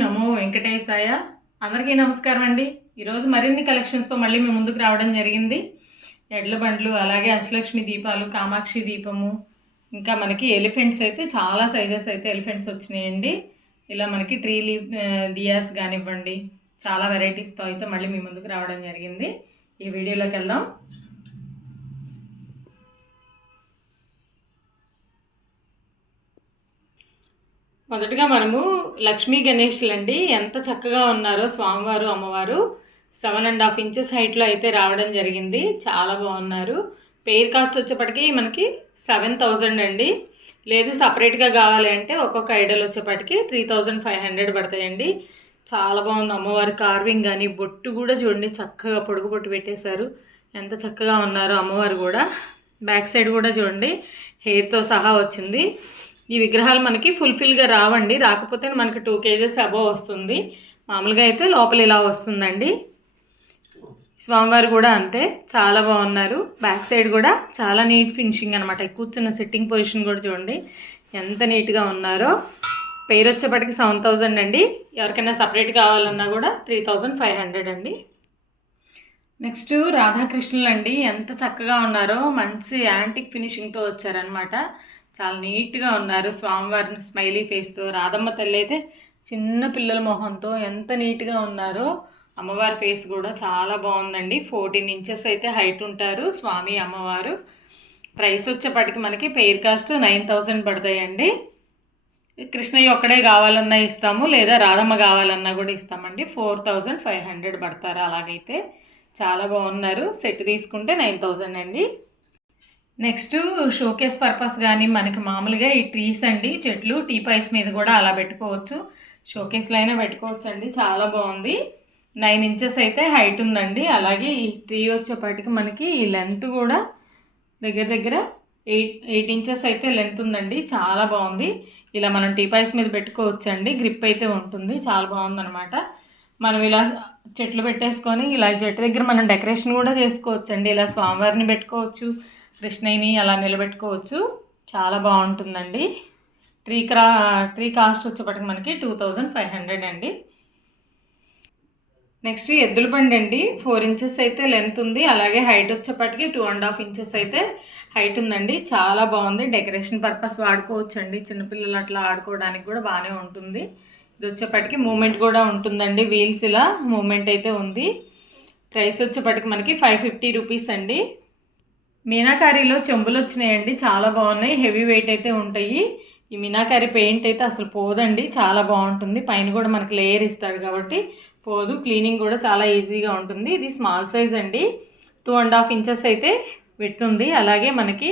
నమో వెంకటేశాయ. అందరికీ నమస్కారం అండి. ఈరోజు మరిన్ని కలెక్షన్స్తో మళ్ళీ మేము ముందుకు రావడం జరిగింది. ఎడ్ల బండ్లు అలాగే అష్టలక్ష్మి దీపాలు కామాక్షి దీపము ఇంకా మనకి ఎలిఫెంట్స్ అయితే చాలా సైజెస్ అయితే ఎలిఫెంట్స్ వచ్చినాయండి. ఇలా మనకి ట్రీ లీ దియాస్ కానివ్వండి చాలా వెరైటీస్తో అయితే మళ్ళీ మీ ముందుకు రావడం జరిగింది. ఈ వీడియోలోకి వెళ్దాం. మొదటగా మనము లక్ష్మీ గణేష్లండి ఎంత చక్కగా ఉన్నారో స్వామివారు అమ్మవారు. సెవెన్ అండ్ హాఫ్ ఇంచెస్ హైట్లో అయితే రావడం జరిగింది. చాలా బాగున్నారు. పెయిర్ కాస్ట్ వచ్చేప్పటికి మనకి సెవెన్ థౌజండ్ అండి. లేదు సపరేట్గా కావాలి అంటే ఒక్కొక్క ఐడల్ వచ్చేప్పటికి త్రీ థౌజండ్ ఫైవ్ హండ్రెడ్ పడతాయండి. చాలా బాగుంది. అమ్మవారి కార్వింగ్ కానీ బొట్టు కూడా చూడండి. చక్కగా పొడుగు బొట్టు పెట్టేశారు. ఎంత చక్కగా ఉన్నారో అమ్మవారు కూడా. బ్యాక్ సైడ్ కూడా చూడండి. హెయిర్తో సహా వచ్చింది. ఈ విగ్రహాలు మనకి ఫుల్ఫిల్గా రావండి. రాకపోతే మనకి టూ కేజెస్ అబోవ్ వస్తుంది. మామూలుగా అయితే లోపల ఇలా వస్తుందండి. స్వామివారు కూడా అంతే చాలా బాగున్నారు. బ్యాక్ సైడ్ కూడా చాలా నీట్ ఫినిషింగ్ అనమాట కూర్చున్న సిట్టింగ్ పొజిషన్ కూడా చూడండి ఎంత నీట్గా ఉన్నారో. పేరు వచ్చేప్పటికి సెవెన్ థౌజండ్ అండి. ఎవరికైనా సపరేట్ కావాలన్నా కూడా త్రీ థౌజండ్ ఫైవ్ హండ్రెడ్ అండి. నెక్స్ట్ రాధాకృష్ణులు అండి ఎంత చక్కగా ఉన్నారో. మంచి యాంటిక్ ఫినిషింగ్తో వచ్చారనమాట చాలా నీట్గా ఉన్నారు. స్వామివారిని స్మైలీ ఫేస్తో రాధమ్మ తల్లి అయితే చిన్న పిల్లల మొహంతో ఎంత నీట్గా ఉన్నారో అమ్మవారి ఫేస్ కూడా చాలా బాగుందండి. ఫోర్టీన్ ఇంచెస్ అయితే హైట్ ఉంటారు స్వామి అమ్మవారు. ప్రైస్ వచ్చేప్పటికి మనకి పెయిర్ కాస్ట్ నైన్ థౌజండ్ పడతాయండి. కృష్ణయ్య ఒక్కడే కావాలన్నా ఇస్తాము లేదా రాధమ్మ కావాలన్నా కూడా ఇస్తామండి. ఫోర్ థౌజండ్ ఫైవ్ హండ్రెడ్ పడతారు అలాగైతే. చాలా బాగున్నారు. సెట్ తీసుకుంటే నైన్ థౌజండ్ అండి. నెక్స్ట్ షోకేస్ పర్పస్ కానీ మనకి మామూలుగా ఈ ట్రీస్ అండి చెట్లు టీ పైస్ మీద కూడా అలా పెట్టుకోవచ్చు. షోకేస్లో అయినా పెట్టుకోవచ్చు అండి చాలా బాగుంది. నైన్ ఇంచెస్ అయితే హైట్ ఉందండి. అలాగే ఈ ట్రీ వచ్చేపాటికి మనకి ఈ లెంత్ కూడా దగ్గర దగ్గర ఎయిట్ ఎయిట్ ఇంచెస్ అయితే లెంత్ ఉందండి. చాలా బాగుంది. ఇలా మనం టీ పైస్ మీద పెట్టుకోవచ్చు అండి గ్రిప్ అయితే ఉంటుంది. చాలా బాగుందన్నమాట. మనం ఇలా చెట్లు పెట్టేసుకొని ఇలా చెట్టు దగ్గర మనం డెకరేషన్ కూడా చేసుకోవచ్చు అండి ఇలా స్వామివారిని పెట్టుకోవచ్చు. కృష్ణయ్యని అలా నిలబెట్టుకోవచ్చు. చాలా బాగుంటుందండి. ట్రీ క్రా ట్రీ కాస్ట్ వచ్చేప్పటికి మనకి టూ థౌజండ్ ఫైవ్ హండ్రెడ్ అండి. నెక్స్ట్ ఎద్దుల బండి అండి. ఫోర్ ఇంచెస్ అయితే లెంత్ ఉంది. అలాగే హైట్ వచ్చేప్పటికి టూ అండ్ హాఫ్ ఇంచెస్ అయితే హైట్ ఉందండి. చాలా బాగుంది. డెకరేషన్ పర్పస్ వాడుకోవచ్చు అండి చిన్నపిల్లలు అట్లా ఆడుకోవడానికి కూడా బాగానే ఉంటుంది. ఇది వచ్చేప్పటికి మూమెంట్ కూడా ఉంటుందండి. వీల్స్ ఇలా మూమెంట్ అయితే ఉంది. ప్రైస్ వచ్చేప్పటికి మనకి ఫైవ్ ఫిఫ్టీ రూపీస్ అండి. మీనాకారీలో చెంబులు వచ్చినాయండి చాలా బాగున్నాయి హెవీ వెయిట్ అయితే ఉంటాయి. ఈ మీనాకారీ పెయింట్ అయితే అసలు పోదండి చాలా బాగుంటుంది. పైన కూడా మనకి లేయర్ ఇస్తాడు కాబట్టి పోదు క్లీనింగ్ కూడా చాలా ఈజీగా ఉంటుంది. ఇది స్మాల్ సైజ్ అండి టూ అండ్ హాఫ్ ఇంచెస్ అయితే పెడుతుంది అలాగే మనకి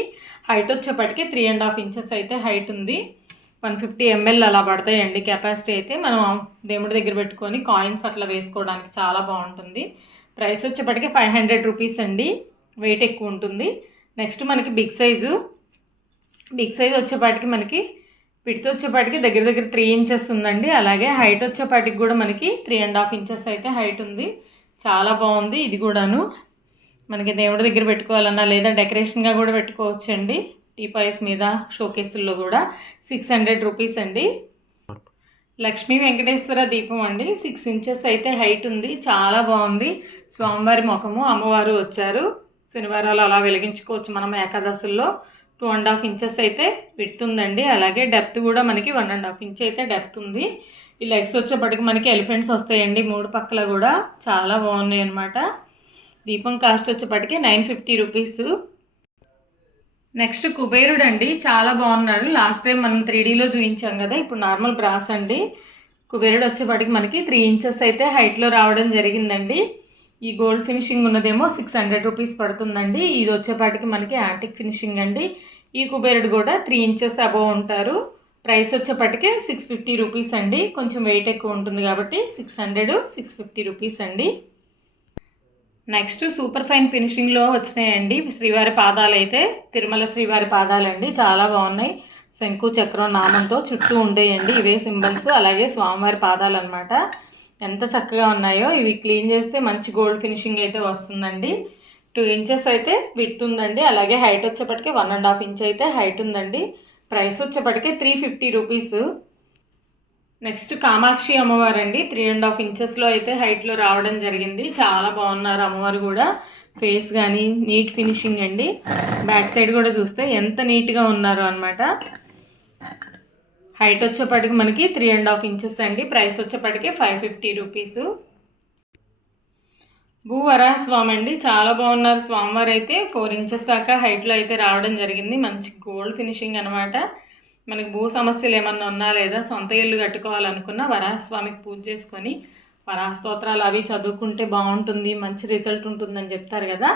హైట్ వచ్చేప్పటికి త్రీ అండ్ హాఫ్ ఇంచెస్ అయితే హైట్ ఉంది. వన్ ఫిఫ్టీ ఎంఎల్ అలా పడతాయండి కెపాసిటీ అయితే. మనం దేవుడి దగ్గర పెట్టుకొని కాయిన్స్ అట్లా వేసుకోవడానికి చాలా బాగుంటుంది. ప్రైస్ వచ్చేప్పటికి ఫైవ్ హండ్రెడ్ రూపీస్ అండి. వెయిట్ ఎక్కువ ఉంటుంది. నెక్స్ట్ మనకి బిగ్ సైజు బిగ్ సైజ్ వచ్చేపాటికి మనకి పిడితో వచ్చేపాటికి దగ్గర దగ్గర త్రీ ఇంచెస్ ఉందండి. అలాగే హైట్ వచ్చేపాటికి కూడా మనకి త్రీ అండ్ హాఫ్ ఇంచెస్ అయితే హైట్ ఉంది. చాలా బాగుంది ఇది కూడాను. మనకి దేవుడి దగ్గర పెట్టుకోవాలన్నా లేదా డెకరేషన్గా కూడా పెట్టుకోవచ్చు అండి టీపాయిస్ మీద షోకేసుల్లో కూడా సిక్స్ హండ్రెడ్ రూపీస్ అండి. లక్ష్మీ వెంకటేశ్వర దీపం అండి. సిక్స్ ఇంచెస్ అయితే హైట్ ఉంది. చాలా బాగుంది. స్వామివారి ముఖము అమ్మవారు వచ్చారు. శనివారాలు అలా వెలిగించుకోవచ్చు. మనం ఏకాదశుల్లో టూ అండ్ హాఫ్ ఇంచెస్ అయితే పెడుతుందండి అలాగే డెప్త్ కూడా మనకి వన్ అండ్ హాఫ్ ఇంచ్ అయితే డెప్త్ ఉంది. ఈ లెగ్స్ వచ్చేప్పటికి మనకి ఎలిఫెంట్స్ వస్తాయండి. మూడు పక్కల కూడా చాలా బాగున్నాయి అనమాట దీపం కాస్ట్ వచ్చేప్పటికి నైన్ ఫిఫ్టీ రూపీస్ నెక్స్ట్ కుబేరుడు అండి చాలా బాగున్నారు లాస్ట్ టైం మనం త్రీ డీలో చూపించాం కదా ఇప్పుడు నార్మల్ బ్రాస్ అండి. కుబేరుడు వచ్చేప్పటికి మనకి త్రీ ఇంచెస్ అయితే హైట్లో రావడం జరిగిందండి. ఈ గోల్డ్ ఫినిషింగ్ ఉన్నదేమో సిక్స్ హండ్రెడ్ రూపీస్ పడుతుందండి. ఇది వచ్చేపాటికి మనకి యాంటిక్ ఫినిషింగ్ అండి. ఈ కుబేరుడు కూడా త్రీ ఇంచెస్ అబోవ్ ఉంటారు. ప్రైస్ వచ్చేప్పటికి సిక్స్ ఫిఫ్టీ రూపీస్ అండి. కొంచెం వెయిట్ ఎక్కువ ఉంటుంది కాబట్టి six hundred six fifty rupees అండి. నెక్స్ట్ సూపర్ ఫైన్ ఫినిషింగ్లో వచ్చినాయండి. శ్రీవారి పాదాలు అయితే తిరుమల శ్రీవారి పాదాలండి చాలా బాగున్నాయి. శంకు చక్రం నామంతో చుట్టూ ఉండేయండి. ఇవే సింబల్స్. అలాగే స్వామివారి పాదాలు అనమాట ఎంత చక్కగా ఉన్నాయో ఇవి క్లీన్ చేస్తే మంచి గోల్డ్ ఫినిషింగ్ అయితే వస్తుందండి. టూ ఇంచెస్ అయితే విత్ ఉందండి. అలాగే హైట్ వచ్చేప్పటికి వన్ అండ్ హాఫ్ ఇంచ్ అయితే హైట్ ఉందండి. ప్రైస్ వచ్చేప్పటికి three fifty rupees. Next Kamakshi అమ్మవారు అండి త్రీ అండ్ హాఫ్ ఇంచెస్లో అయితే హైట్లో రావడం జరిగింది. చాలా బాగున్నారు అమ్మవారు కూడా. ఫేస్ కానీ నీట్ ఫినిషింగ్ అండి. బ్యాక్ సైడ్ కూడా చూస్తే ఎంత నీట్గా ఉన్నారు అనమాట హైట్ వచ్చేప్పటికి మనకి త్రీ అండ్ హాఫ్ ఇంచెస్ అండి. ప్రైస్ వచ్చేప్పటికి five fifty rupees Bhu Varaha Swami అండి. చాలా బాగున్నారు. స్వామివారు అయితే ఫోర్ ఇంచెస్ దాకా హైట్లో అయితే రావడం జరిగింది. మంచి గోల్డ్ ఫినిషింగ్ అనమాట మనకి భూ సమస్యలు ఏమన్నా ఉన్నా లేదా సొంత ఇల్లు కట్టుకోవాలనుకున్నా వరాహస్వామికి పూజ చేసుకొని వరాహ స్తోత్రాలు అవి చదువుకుంటే బాగుంటుంది మంచి రిజల్ట్ ఉంటుందని చెప్తారు కదా.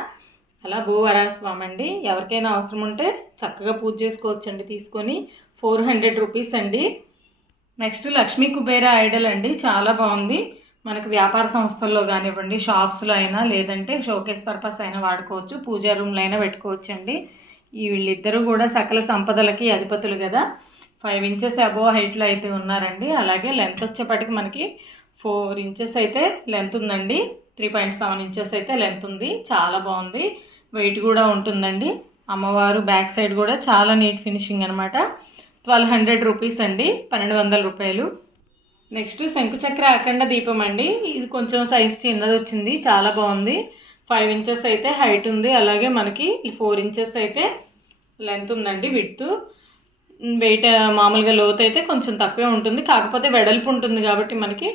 అలా భూవరాస్వామి అండి ఎవరికైనా అవసరం ఉంటే చక్కగా పూజ చేసుకోవచ్చండి. తీసుకొని ఫోర్ హండ్రెడ్ రూపీస్ అండి. నెక్స్ట్ లక్ష్మీ కుబేర ఐడల్ అండి. చాలా బాగుంది. మనకు వ్యాపార సంస్థల్లో కానివ్వండి షాప్స్లో అయినా లేదంటే షోకేస్ పర్పస్ అయినా వాడుకోవచ్చు. పూజా రూమ్లో అయినా పెట్టుకోవచ్చు అండి ఈ వీళ్ళిద్దరూ కూడా సకల సంపదలకి అధిపతులు కదా. ఫైవ్ ఇంచెస్ అబోవ్ హైట్లో అయితే ఉన్నారండి. అలాగే లెంత్ వచ్చేప్పటికి మనకి ఫోర్ ఇంచెస్ అయితే లెంత్ ఉందండి. త్రీ పాయింట్ సెవెన్ ఇంచెస్ అయితే లెంత్ ఉంది. చాలా బాగుంది. వెయిట్ కూడా ఉంటుందండి. అమ్మవారు బ్యాక్ సైడ్ కూడా చాలా నీట్ ఫినిషింగ్ అనమాట ట్వెల్వ్ హండ్రెడ్ రూపీస్ అండి. పన్నెండు వందల రూపాయలు. నెక్స్ట్ శంకుచక్ర అఖండ దీపం అండి. ఇది కొంచెం సైజ్ చిన్నది వచ్చింది. చాలా బాగుంది. ఫైవ్ ఇంచెస్ అయితే హైట్ ఉంది. అలాగే మనకి ఫోర్ ఇంచెస్ అయితే లెంత్ ఉందండి విడ్త్ వెయిట్ మామూలుగా లోత్ అయితే కొంచెం తక్కువే ఉంటుంది. కాకపోతే వెడల్పు ఉంటుంది కాబట్టి మనకి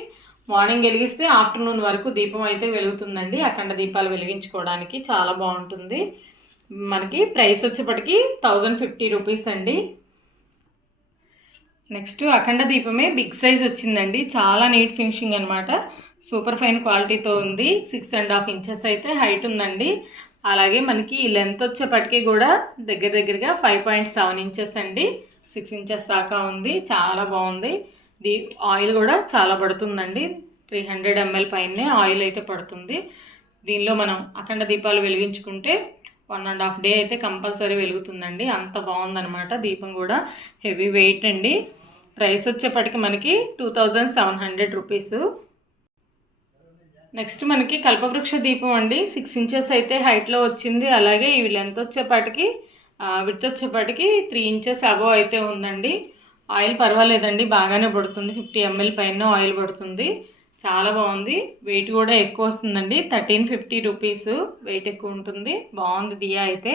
మార్నింగ్ వెలిగిస్తే ఆఫ్టర్నూన్ వరకు దీపం అయితే వెలుగుతుందండి. అఖండ దీపాలు వెలిగించుకోవడానికి చాలా బాగుంటుంది. మనకి ప్రైస్ వచ్చేప్పటికి థౌజండ్ ఫిఫ్టీ రూపీస్ అండి. నెక్స్ట్ అఖండ దీపమే బిగ్ సైజ్ వచ్చిందండి. చాలా నీట్ ఫినిషింగ్ అనమాట సూపర్ ఫైన్ క్వాలిటీతో ఉంది. సిక్స్ అండ్ హాఫ్ ఇంచెస్ అయితే హైట్ ఉందండి. అలాగే మనకి ఈ లెంత్ వచ్చేప్పటికీ కూడా దగ్గర దగ్గరగా ఫైవ్ పాయింట్ సెవెన్ ఇంచెస్ అండి. సిక్స్ ఇంచెస్ దాకా ఉంది. చాలా బాగుంది. దీ ఆయిల్ కూడా చాలా పడుతుందండి. త్రీ హండ్రెడ్ ఎంఎల్ పైనే ఆయిల్ అయితే పడుతుంది. దీనిలో మనం అఖండ దీపాలు వెలిగించుకుంటే వన్ అండ్ హాఫ్ డే అయితే కంపల్సరీ వెలుగుతుందండి. అంత బాగుందనమాట దీపం కూడా. హెవీ వెయిట్ అండి. ప్రైస్ వచ్చేప్పటికి మనకి two thousand seven hundred rupees. Next మనకి కల్పవృక్ష దీపం అండి. సిక్స్ ఇంచెస్ అయితే హైట్లో వచ్చింది. అలాగే ఇవి లెంత్ వచ్చేపాటికి విత్ వచ్చేపాటికి త్రీ ఇంచెస్ అబవ్ అయితే ఉందండి. ఆయిల్ పర్వాలేదండి బాగానే పడుతుంది. ఫిఫ్టీ ఎంఎల్ పైన ఆయిల్ పడుతుంది. చాలా బాగుంది. వెయిట్ కూడా ఎక్కువ వస్తుందండి. థర్టీన్ ఫిఫ్టీ రూపీస్ వెయిట్ ఎక్కువ ఉంటుంది. బాగుంది దియా అయితే.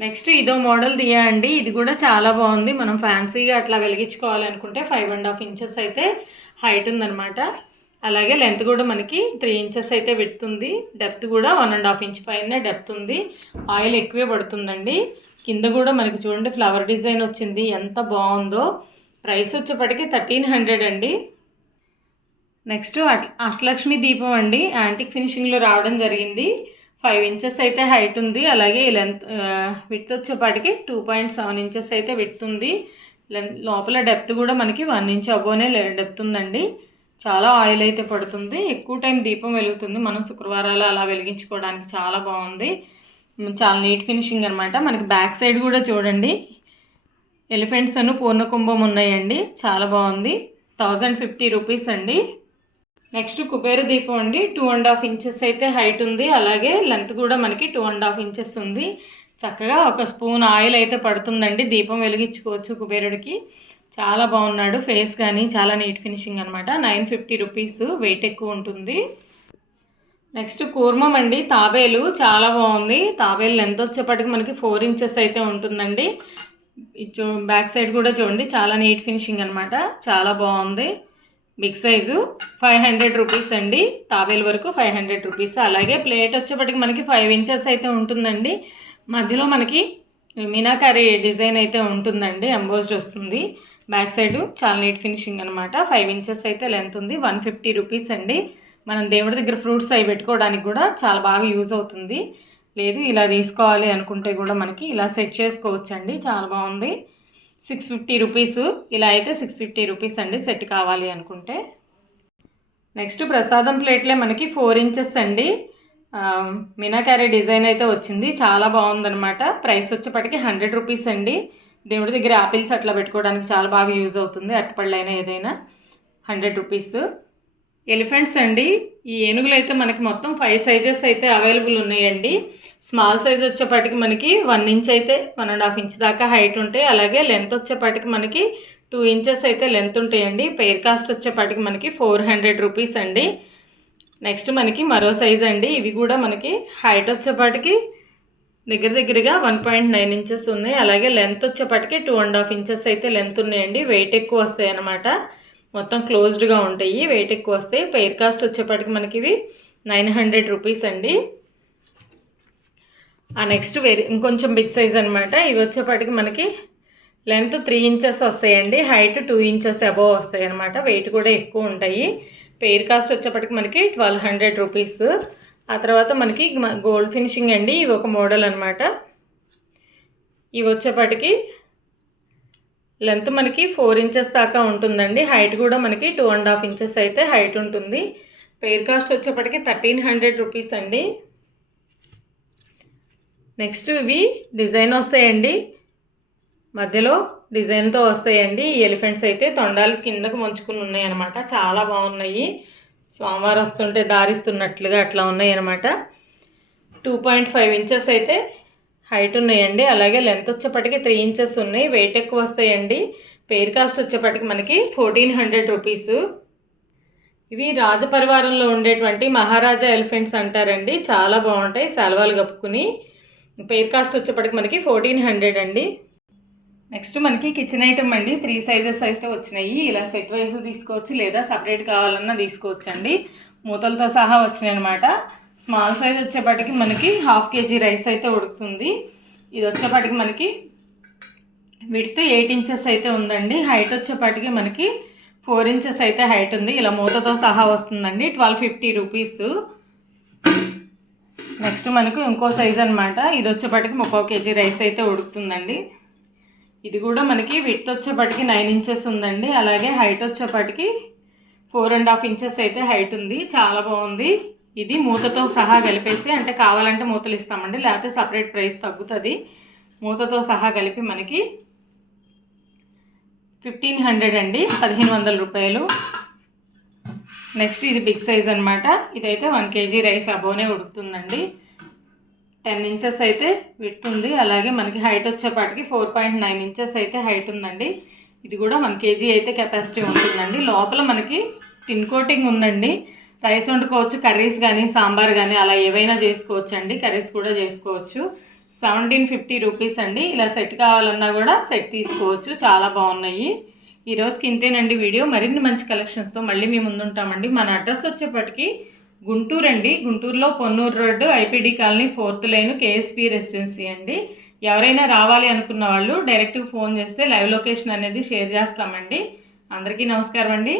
నెక్స్ట్ ఇదో మోడల్ దియా అండి. ఇది కూడా చాలా బాగుంది. మనం ఫ్యాన్సీగా అట్లా వెలిగించుకోవాలనుకుంటే ఫైవ్ అండ్ హాఫ్ ఇంచెస్ అయితే హైట్ ఉందన్నమాట. అలాగే లెంత్ కూడా మనకి త్రీ ఇంచెస్ అయితే పెడుతుంది డెప్త్ కూడా వన్ అండ్ హాఫ్ ఇంచ్ పైన డెప్త్ ఉంది. ఆయిల్ ఎక్కువే పడుతుందండి. కింద కూడా మనకి చూడండి ఫ్లవర్ డిజైన్ వచ్చింది. ఎంత బాగుందో. ప్రైస్ వచ్చేప్పటికి థర్టీన్ హండ్రెడ్ అండి. నెక్స్ట్ అష్టలక్ష్మి దీపం అండి. యాంటిక్ ఫినిషింగ్లో రావడం జరిగింది. ఫైవ్ ఇంచెస్ అయితే హైట్ ఉంది. అలాగే లెంత్ విత్ వచ్చేపాటికి టూ పాయింట్ సెవెన్ ఇంచెస్ అయితే విత్ ఉంది. లోపల డెప్త్ కూడా మనకి వన్ ఇంచ్ అబోనే డెప్త్ ఉందండి. చాలా ఆయిల్ అయితే పడుతుంది. ఎక్కువ టైం దీపం వెలుగుతుంది. మనం శుక్రవారాలు అలా వెలిగించుకోవడానికి చాలా బాగుంది. చాలా నీట్ ఫినిషింగ్ అనమాట మనకి బ్యాక్ సైడ్ కూడా చూడండి. ఎలిఫెంట్స్ అను పూర్ణకుంభం ఉన్నాయండి. చాలా బాగుంది. థౌజండ్ ఫిఫ్టీ రూపీస్ అండి. నెక్స్ట్ కుబేర దీపం అండి. టూ అండ్ హాఫ్ ఇంచెస్ అయితే హైట్ ఉంది. అలాగే లెంత్ కూడా మనకి టూ అండ్ హాఫ్ ఇంచెస్ ఉంది. చక్కగా ఒక స్పూన్ ఆయిల్ అయితే పడుతుందండి. దీపం వెలిగించుకోవచ్చు కుబేరుడికి. చాలా బాగున్నాడు. ఫేస్ కానీ చాలా నీట్ ఫినిషింగ్ అనమాట నైన్ ఫిఫ్టీ రూపీస్ వెయిట్ ఎక్కువ ఉంటుంది. నెక్స్ట్ కూర్మం అండి తాబేలు చాలా బాగుంది. తాబేలు లెంత్ వచ్చేప్పటికి మనకి ఫోర్ ఇంచెస్ అయితే ఉంటుందండి. చూ బ్యాక్ సైడ్ కూడా చూడండి చాలా నీట్ ఫినిషింగ్ అనమాట చాలా బాగుంది. Big size five hundred rupees అండి. తాబేలు వరకు ఫైవ్ హండ్రెడ్ రూపీస్ అలాగే ప్లేట్ వచ్చేప్పటికి మనకి ఫైవ్ ఇంచెస్ అయితే ఉంటుందండి. మధ్యలో మనకి మీనాకారి డిజైన్ అయితే ఉంటుందండి. ఎంబోస్డ్ వస్తుంది. బ్యాక్ సైడ్ చాలా నీట్ ఫినిషింగ్ అనమాట ఫైవ్ ఇంచెస్ అయితే లెంత్ ఉంది. వన్ ఫిఫ్టీ రూపీస్ అండి. మనం దేవుడి దగ్గర ఫ్రూట్స్ అవి పెట్టుకోవడానికి కూడా చాలా బాగా యూజ్ అవుతుంది. లేదు ఇలా తీసుకోవాలి అనుకుంటే కూడా మనకి ఇలా సెట్ చేసుకోవచ్చు అండి చాలా బాగుంది. సిక్స్ ఫిఫ్టీ రూపీస్ ఇలా అయితే సిక్స్ ఫిఫ్టీ రూపీస్ అండి సెట్ కావాలి అనుకుంటే. నెక్స్ట్ ప్రసాదం ప్లేట్లే మనకి ఫోర్ ఇంచెస్ అండి. మీనాకారీ డిజైన్ అయితే వచ్చింది. చాలా బాగుందనమాట ప్రైస్ వచ్చేప్పటికి హండ్రెడ్ రూపీస్ అండి. దేవుడి దగ్గర ఆపిల్స్ అట్లా పెట్టుకోవడానికి చాలా బాగా యూజ్ అవుతుంది. అట్టపళ్ళైనా ఏదైనా హండ్రెడ్ రూపీస్. ఎలిఫెంట్స్ అండి. ఈ ఏనుగులు అయితే మనకి మొత్తం ఫైవ్ సైజెస్ అయితే అవైలబుల్ ఉన్నాయండి. స్మాల్ సైజ్ వచ్చేపాటికి మనకి వన్ ఇంచ్ అయితే వన్ అండ్ హాఫ్ ఇంచ్ దాకా హైట్ ఉంటాయి. అలాగే లెంత్ వచ్చేపాటికి మనకి టూ ఇంచెస్ అయితే లెంత్ ఉంటాయండి. పెయిర్ కాస్ట్ వచ్చేపాటికి మనకి ఫోర్ హండ్రెడ్ రూపీస్ అండి. నెక్స్ట్ మనకి మరో సైజ్ అండి. ఇవి కూడా మనకి హైట్ వచ్చేపాటికి దగ్గర దగ్గరగా వన్ పాయింట్ నైన్ ఇంచెస్ ఉన్నాయి. అలాగే లెంత్ వచ్చేపాటికి టూ అండ్ హాఫ్ ఇంచెస్ అయితే లెంత్ ఉన్నాయండి. వెయిట్ ఎక్కువ వస్తాయి అన్నమాట మొత్తం క్లోజ్డ్గా ఉంటాయి. వెయిట్ ఎక్కువ వస్తాయి. పెయిర్ కాస్ట్ వచ్చేప్పటికి మనకి ఇవి నైన్ హండ్రెడ్ రూపీస్ అండి. ఆ నెక్స్ట్ వెరీ ఇంకొంచెం బిగ్ సైజ్ అనమాట ఇవి వచ్చేప్పటికి మనకి లెంత్ త్రీ ఇంచెస్ వస్తాయండి. హైట్ టూ ఇంచెస్ అబోవ్ వస్తాయి అనమాట వెయిట్ కూడా ఎక్కువ ఉంటాయి. పెయిర్ కాస్ట్ వచ్చేప్పటికి మనకి ట్వెల్వ్ హండ్రెడ్ రూపీస్ ఆ తర్వాత మనకి గోల్డ్ ఫినిషింగ్ అండి. ఇవి ఒక మోడల్ అనమాట ఇవి వచ్చేప్పటికి లెంత్ మనకి ఫోర్ ఇంచెస్ దాకా ఉంటుందండి. హైట్ కూడా మనకి టూ అండ్ హాఫ్ ఇంచెస్ అయితే హైట్ ఉంటుంది. పెయిర్ కాస్ట్ వచ్చేప్పటికి థర్టీన్ హండ్రెడ్ రూపీస్ అండి. నెక్స్ట్ ఇవి డిజైన్ వస్తాయండి. మధ్యలో డిజైన్తో వస్తాయండి. ఈ ఎలిఫెంట్స్ అయితే తొండాలు కిందకు ముంచుకుని ఉన్నాయి అనమాట చాలా బాగున్నాయి. స్వామివారు వస్తుంటే దారిస్తున్నట్లుగా అట్లా ఉన్నాయి అనమాట టూ పాయింట్ ఫైవ్ ఇంచెస్ అయితే హైట్ ఉన్నాయండి. అలాగే లెంత్ వచ్చేప్పటికి త్రీ ఇంచెస్ ఉన్నాయి. వెయిట్ ఎక్కువ వస్తాయండి. పేర్ కాస్ట్ వచ్చేప్పటికి మనకి ఫోర్టీన్ హండ్రెడ్ రూపీస్. ఇవి రాజపరివారంలో ఉండేటువంటి మహారాజా ఎలిఫెంట్స్ అంటారండి. చాలా బాగుంటాయి. సెలవాలు కప్పుకుని పేర్ కాస్ట్ వచ్చేప్పటికి మనకి ఫోర్టీన్ హండ్రెడ్ అండి. నెక్స్ట్ మనకి కిచెన్ ఐటమ్ అండి. త్రీ సైజెస్ అయితే వచ్చినాయి. ఇలా సెట్ వైజ్ తీసుకోవచ్చు లేదా సపరేట్ కావాలన్నా తీసుకోవచ్చు అండి మూతలతో సహా వచ్చినాయి అనమాట స్మాల్ సైజ్ వచ్చేపాటికి మనకి హాఫ్ కేజీ రైస్ అయితే ఉడుకుతుంది. ఇది వచ్చేపాటికి మనకి విడ్త్ ఎయిట్ ఇంచెస్ అయితే ఉందండి. హైట్ వచ్చేపాటికి మనకి ఫోర్ ఇంచెస్ అయితే హైట్ ఉంది. ఇలా మూతతో సహా వస్తుందండి. Twelve fifty rupees. నెక్స్ట్ మనకు ఇంకో సైజ్ అనమాట ఇది వచ్చేపాటికి ముప్పై కేజీ రైస్ అయితే ఉడుకుతుందండి. ఇది కూడా మనకి విడ్త్ వచ్చేపాటికి నైన్ ఇంచెస్ ఉందండి. అలాగే హైట్ వచ్చేపాటికి ఫోర్ అండ్ హాఫ్ ఇంచెస్ అయితే హైట్ ఉంది. చాలా బాగుంది. ఇది మూతతో సహా కలిపేసి అంటే కావాలంటే మూతలు ఇస్తామండి లేకపోతే సపరేట్ ప్రైస్ తగ్గుతుంది. మూతతో సహా కలిపి మనకి ఫిఫ్టీన్ హండ్రెడ్ అండి పదిహేను వందల రూపాయలు. నెక్స్ట్ ఇది బిగ్ సైజ్ అనమాట ఇదైతే వన్ కేజీ రైస్ అబోనే ఉడుకుతుందండి. టెన్ ఇంచెస్ అయితే విడుతుంది అలాగే మనకి హైట్ వచ్చేపాటికి ఫోర్ పాయింట్ నైన్ ఇంచెస్ అయితే హైట్ ఉందండి. ఇది కూడా వన్ కేజీ అయితే కెపాసిటీ ఉంటుందండి. లోపల మనకి టిన్ కోటింగ్ ఉందండి. రైస్ వండుకోవచ్చు కర్రీస్ కానీ సాంబార్ కానీ అలా ఏవైనా చేసుకోవచ్చు అండి కర్రీస్ కూడా చేసుకోవచ్చు. సెవెంటీన్ ఫిఫ్టీ రూపీస్ అండి. ఇలా సెట్ కావాలన్నా కూడా సెట్ తీసుకోవచ్చు. చాలా బాగున్నాయి. ఈరోజుకి ఇంతేనండి వీడియో. మరిన్ని మంచి కలెక్షన్స్తో మళ్ళీ మేము ముందుంటామండి. మన అడ్రస్ వచ్చేప్పటికి గుంటూరు అండి. గుంటూరులో Ponnur road IPD colony fourth line KSP residency అండి. ఎవరైనా రావాలి అనుకున్న వాళ్ళు డైరెక్ట్గా ఫోన్ చేస్తే లైవ్ లొకేషన్ అనేది షేర్ చేస్తామండి. అందరికీ నమస్కారం అండి